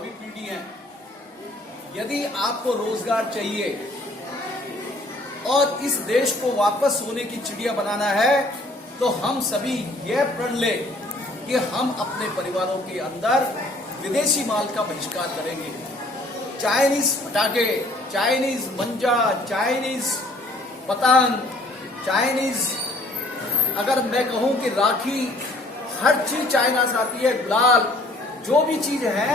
भावी पीढ़ी है, यदि आपको रोजगार चाहिए और इस देश को वापस सोने की चिड़िया बनाना है, तो हम सभी यह प्रण ले कि हम अपने परिवारों के अंदर विदेशी माल का बहिष्कार करेंगे। चाइनीज पटाखे, चाइनीज मंजा, चाइनीज पतंग, चाइनीज, अगर मैं कहूं कि राखी, हर चीज चाइना से आती है, गुलाल, जो भी चीज है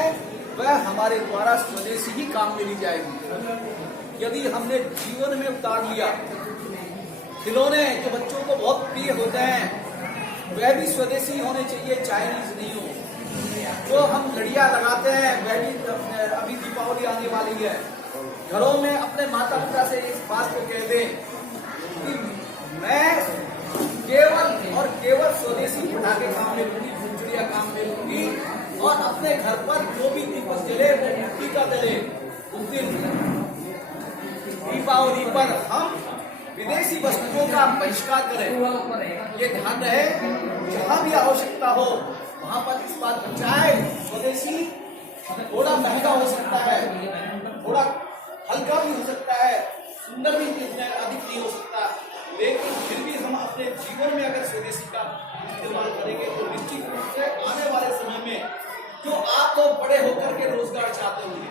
वह हमारे द्वारा स्वदेशी ही काम में ली जाएगी। यदि हमने जीवन में उतार लिया खिलौने जो बच्चों को बहुत प्रिय होते हैं, वह भी स्वदेशी होने चाहिए, चाइनीज नहीं हो। जो हम लड़ियां लगाते हैं वह भी, अभी दीपावली आने वाली है, घरों में अपने माता पिता से इस बात को कह दें कि मैं केवल और केवल स्वदेशी पटाखे काम में लूंगी, फुलझड़ियां काम में लूंगी, और अपने घर पर जो भी दीपक जले वो मिट्टी का जले। उस दिन दीपावली पर हम विदेशी वस्तुओं का बहिष्कार करें। ये ध्यान रहे, जहां भी आवश्यकता हो वहां पर इस बात पर, चाहे स्वदेशी थोड़ा महंगा हो सकता है, थोड़ा हल्का भी हो सकता है, सुंदर भी अधिक नहीं हो सकता, लेकिन फिर भी हम अपने जीवन में अगर स्वदेशी का इस्तेमाल करेंगे तो निश्चित रूप से आने वाले समय में जो आप लोग बड़े होकर के रोजगार चाहते होंगे,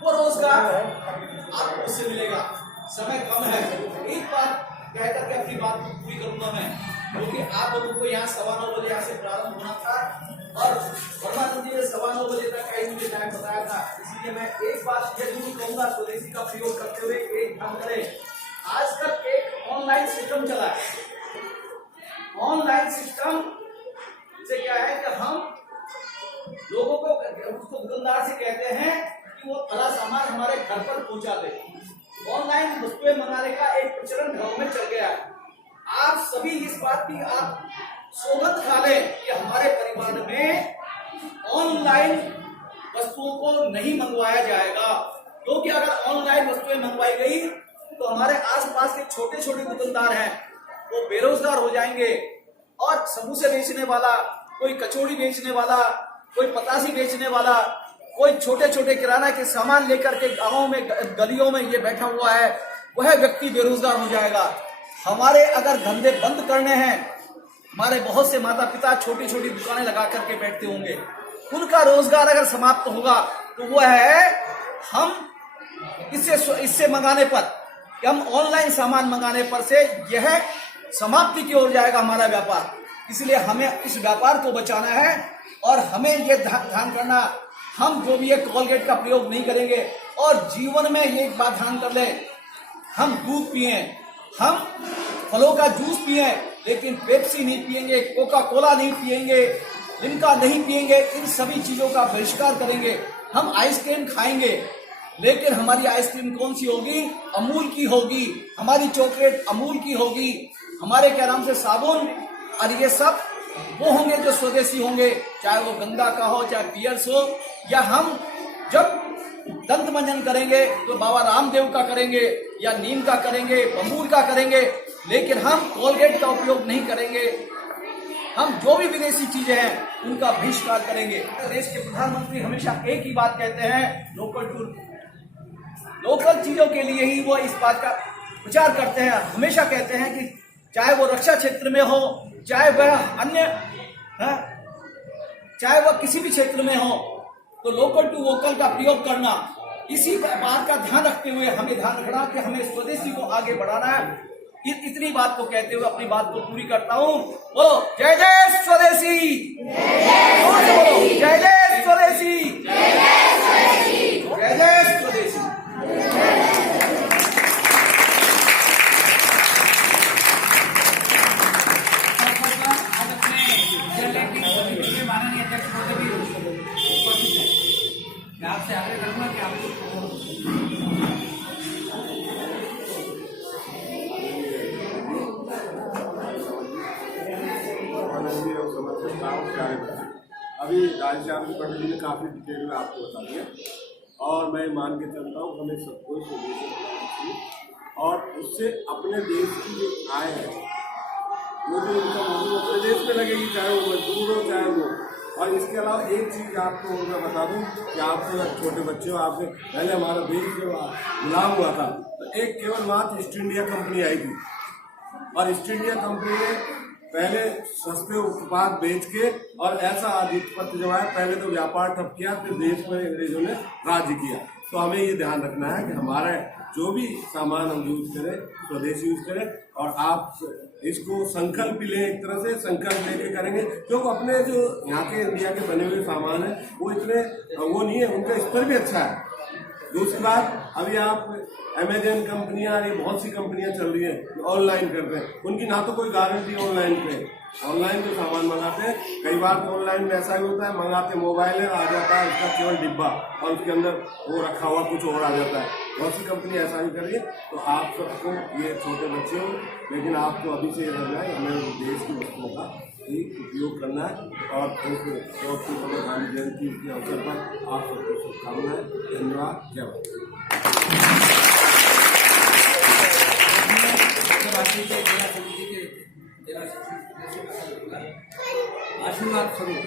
वो रोजगार आपको उससे मिलेगा। समय कम है, एक बात कह करके अपनी बात को पूरी करूंगा मैं, क्योंकि आप लोगों को यहाँ 9:15 बजे यहाँ से प्रारंभ होना था और वर्मानंद जी ने 9:15 बजे तक का ही मुझे टाइम बताया था। इसलिए मैं एक बात ये जरूर कहूंगा, स्वदेशी का प्रयोग करते हुए एक काम करें। आजकल एक ऑनलाइन सिस्टम चला है। ऑनलाइन सिस्टम से क्या है कि हम लोगों को, उसको दुकानदार से कहते हैं कि वो भला सामान हमारे घर पर पहुंचा दे। ऑनलाइन वस्तुएं मंगाने का एक प्रचलन घरों में चल गया है। आप सभी इस बात की आप सौगंध खा लें कि हमारे परिवार में ऑनलाइन वस्तुओं को नहीं मंगवाया जाएगा, क्योंकि अगर ऑनलाइन वस्तुएं मंगवाई गई तो हमारे आसपास के छोटे छोटे दुकानदार हैं वो बेरोजगार हो जाएंगे, और समोसे बेचने वाला, कोई कचौड़ी बेचने वाला, कोई पतासी बेचने वाला, कोई छोटे छोटे किराना के सामान लेकर के गांवों में, गलियों में ये बैठा हुआ है, वह व्यक्ति बेरोजगार हो जाएगा। हमारे अगर धंधे बंद करने हैं, हमारे बहुत से माता पिता छोटी छोटी दुकानें लगा करके बैठते होंगे, उनका रोजगार अगर समाप्त होगा तो वह है हम इससे मंगाने पर, हम ऑनलाइन सामान मंगाने पर से यह समाप्ति की ओर जाएगा हमारा व्यापार। इसलिए हमें इस व्यापार को बचाना है और हमें ये ध्यान करना, हम जो भी है कोलगेट का प्रयोग नहीं करेंगे। और जीवन में ये एक बात ध्यान कर लें, हम दूध पिए, हम फलों का जूस पिए, लेकिन पेप्सी नहीं पिएंगे, कोका कोला नहीं पिएंगे, लिम्का नहीं पिएंगे, इन सभी चीजों का बहिष्कार करेंगे। हम आइसक्रीम खाएंगे, लेकिन हमारी आइसक्रीम कौन सी होगी? अमूल की होगी। हमारी चॉकलेट अमूल की होगी। हमारे क्या नाम से साबुन, और ये सब वो होंगे जो स्वदेशी होंगे, चाहे वो गंगा का हो, चाहे पियर्स हो, या हम जब दंत मंजन करेंगे तो बाबा रामदेव का करेंगे, या नीम का करेंगे, बम्बूल का करेंगे, लेकिन हम कोलगेट का उपयोग नहीं करेंगे। हम जो भी विदेशी चीजें हैं उनका बहिष्कार करेंगे। देश के प्रधानमंत्री हमेशा एक ही बात कहते हैं, लोकल टू लोकल चीजों के लिए ही वो इस बात का प्रचार करते हैं। हमेशा कहते हैं कि चाहे वो रक्षा क्षेत्र में हो, चाहे वह अन्य, चाहे वह किसी भी क्षेत्र में हो, तो लोकल टू वोकल का प्रयोग करना, इसी बात का ध्यान रखते हुए हमें ध्यान रखना कि हमें स्वदेशी को आगे बढ़ाना है। इतनी बात को कहते हुए अपनी बात को पूरी करता हूँ। बोलो जय जय स्वदेशी, बोलो जय जय स्वदेशी, जय जय स्वदेशी। आपसे आगे करूंगा कि आपको अभी राजश्याम जी पटेल ने काफ़ी डिटेल में आपको बता दिया, और मैं मान के चलता हूँ हमें सबको स्वदेशी बनाना चाहिए, और उससे अपने देश की जो आय है, वो जो इनकम होगी वो अपने देश में लगेगी, चाहे वो मजदूर हो, चाहे वो और इसके अलावा एक चीज़ आपको मैं बता दूं कि आप तो छोटे बच्चे हो, आपने पहले हमारा देश जो गुलाम हुआ था तो एक केवल मात्र ईस्ट इंडिया कंपनी आई थी, और ईस्ट इंडिया कंपनी ने पहले सस्ते उत्पाद बेच के और ऐसा आधिपत्य जमाया, पहले तो व्यापार ठप किया, फिर देश पर अंग्रेजों ने राज्य किया। तो हमें ये ध्यान रखना है कि हमारा जो भी सामान हम यूज करें स्वदेशी यूज करें, और आप इसको संकल्प भी लें, एक तरह से संकल्प लेके करेंगे, क्योंकि अपने जो यहाँ के इंडिया के बने हुए सामान है वो इतने वो नहीं है, उनका स्तर भी अच्छा है। दूसरी बात, अभी आप अमेजन कंपनियां, ये बहुत सी कंपनियां चल रही हैं ऑनलाइन करते हैं, उनकी ना तो कोई गारंटी ऑनलाइन पे, ऑनलाइन जो सामान मंगाते हैं कई बार तो ऑनलाइन में ऐसा भी होता है, मंगाते मोबाइल है आ जाता है उसका केवल डिब्बा और उसके अंदर वो रखा हुआ कुछ और आ जाता है। बहुत सी कंपनी ऐसा ही करिए। तो आप सबको, ये छोटे बच्चे हो लेकिन आपको अभी से रहना है, हमें देश की वस्तुओं का ही उपयोग करना है। और गांधी जयंती के अवसर पर आप सबको शुभकामनाएं। धन्यवाद। जय आशीर्वाद स्वरूप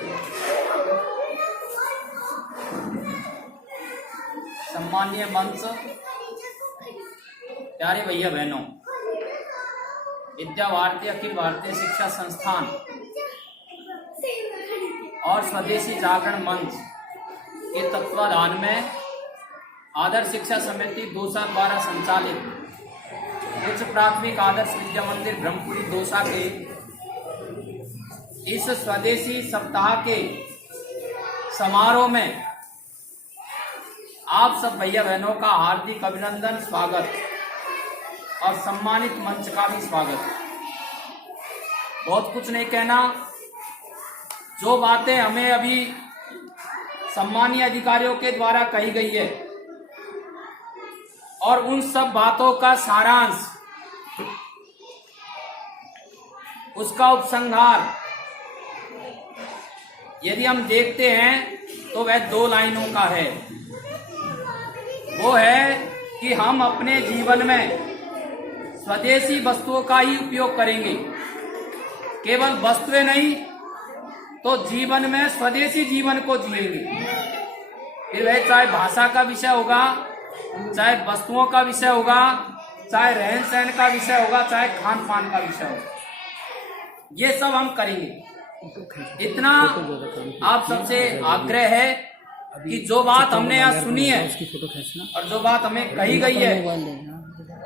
सम्मानीय मंच, प्यारे भैया बहनों, विद्या भारती अखिल भारतीय शिक्षा संस्थान और स्वदेशी जागरण मंच के तत्वाधान में आदर्श शिक्षा समिति दौसा द्वारा संचालित उच्च प्राथमिक आदर्श विद्या मंदिर ब्रह्मपुरी दौसा के इस स्वदेशी सप्ताह के समारोह में आप सब भैया बहनों का हार्दिक अभिनंदन, स्वागत और सम्मानित मंच का भी स्वागत। बहुत कुछ नहीं कहना, जो बातें हमें अभी सम्मानीय अधिकारियों के द्वारा कही गई है और उन सब बातों का सारांश, उसका उपसंहार यदि हम देखते हैं तो वह 2 लाइनों का है। वो है कि हम अपने जीवन में स्वदेशी वस्तुओं का ही उपयोग करेंगे, केवल वस्तुएं नहीं तो जीवन में स्वदेशी जीवन को जिएंगे। फिर वह चाहे भाषा का विषय होगा, चाहे वस्तुओं का विषय होगा, चाहे रहन सहन का विषय होगा, चाहे खान पान का विषय होगा, ये सब हम करेंगे। इतना आप सबसे आग्रह है कि जो बात हमने यहाँ सुनी है और जो बात हमें कही गई है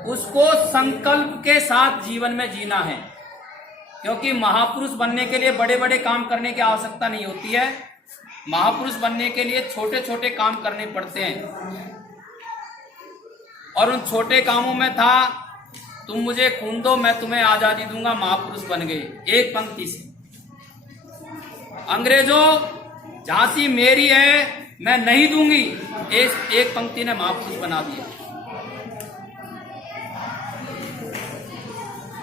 उसको संकल्प के साथ जीवन में जीना है, क्योंकि महापुरुष बनने के लिए बड़े बड़े काम करने की आवश्यकता नहीं होती है। महापुरुष बनने के लिए छोटे छोटे काम करने पड़ते हैं, और उन छोटे कामों में था, तुम मुझे खून दो मैं तुम्हें आजादी दूंगा, महापुरुष बन गए एक पंक्ति से। अंग्रेजों, झांसी मेरी है मैं नहीं दूंगी, एक पंक्ति ने महापुरुष बना दिया।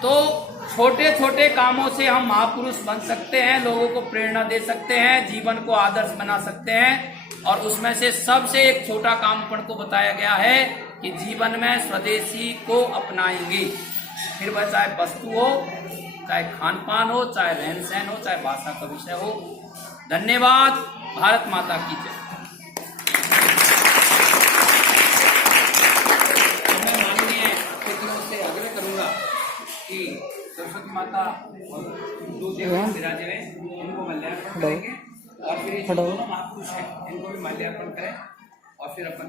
तो छोटे छोटे कामों से हम महापुरुष बन सकते हैं, लोगों को प्रेरणा दे सकते हैं, जीवन को आदर्श बना सकते हैं। और उसमें से सबसे एक छोटा काम अपन को बताया गया है कि जीवन में स्वदेशी को अपनाएंगे, फिर वह चाहे वस्तु हो, चाहे खान पान हो, चाहे रहन सहन हो, चाहे भाषा का विषय हो। धन्यवाद। भारत माता की जय। मैं माननीय अतिथियों से आग्रह करूंगा कि सरस्वती माता और दो देवता विराजे हुए इनको माल्यार्पण करेंगे, और फिर ये जो दोनों महापुरुष हैं इनको भी माल्यार्पण करें, और फिर अपन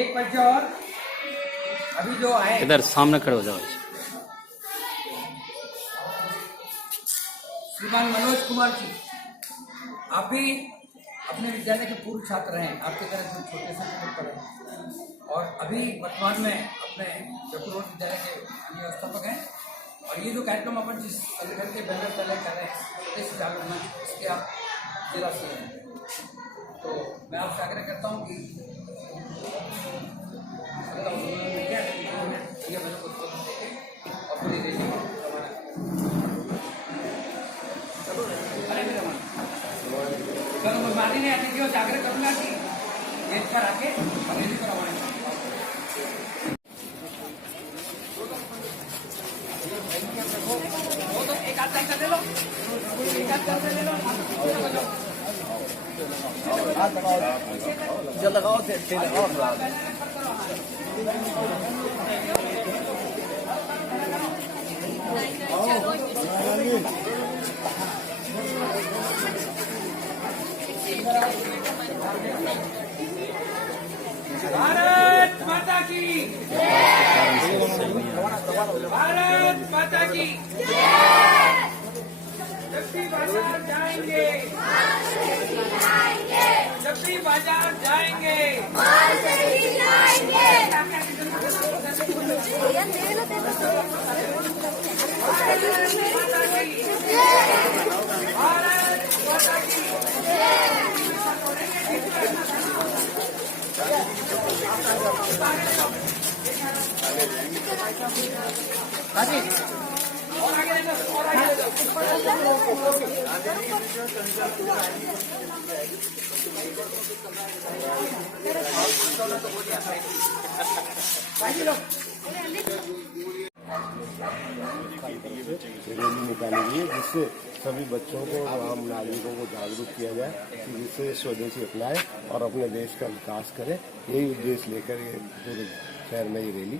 एक परिचय और अभी जो आए इधर सामने खड़े हो जाओ। श्रीमान मनोज कुमार जी, आप भी अपने विद्यालय के पूर्व छात्र हैं, आपके तरह से छोटे से पद पर हैं और अभी वर्तमान में अपने चतुर्थ विद्यालय के व्यवस्थापक हैं। और ये जो कार्यक्रम अपन जिस संगठन के बैनर तले कर रहे हैं प्रदेश जागरूक मंच, इसके आप जिला से हैं, तो मैं आपसे आग्रह करता हूँ कि और पूरी रैली मानी ने अतिथियों से आग्रह करूंगा कि गेट पर आके रैली पर रवाना वो तो एक आध कर ले लो, एक आध कर ले लो। जो लगाओ थे लगाओ। भारत माता की, भारत माता की। जब भी बाजार जाएंगे, जब भी बाजार जाएंगे, भारत माता की। और आगे ले जाओ, और आगे ले रैली निकाली गई है जिससे सभी बच्चों को, आम नागरिकों को जागरूक किया जाए कि जिससे स्वदेशी अपनाए और अपने देश का विकास करें। यही उद्देश्य लेकर ये पूरे शहर में ये रैली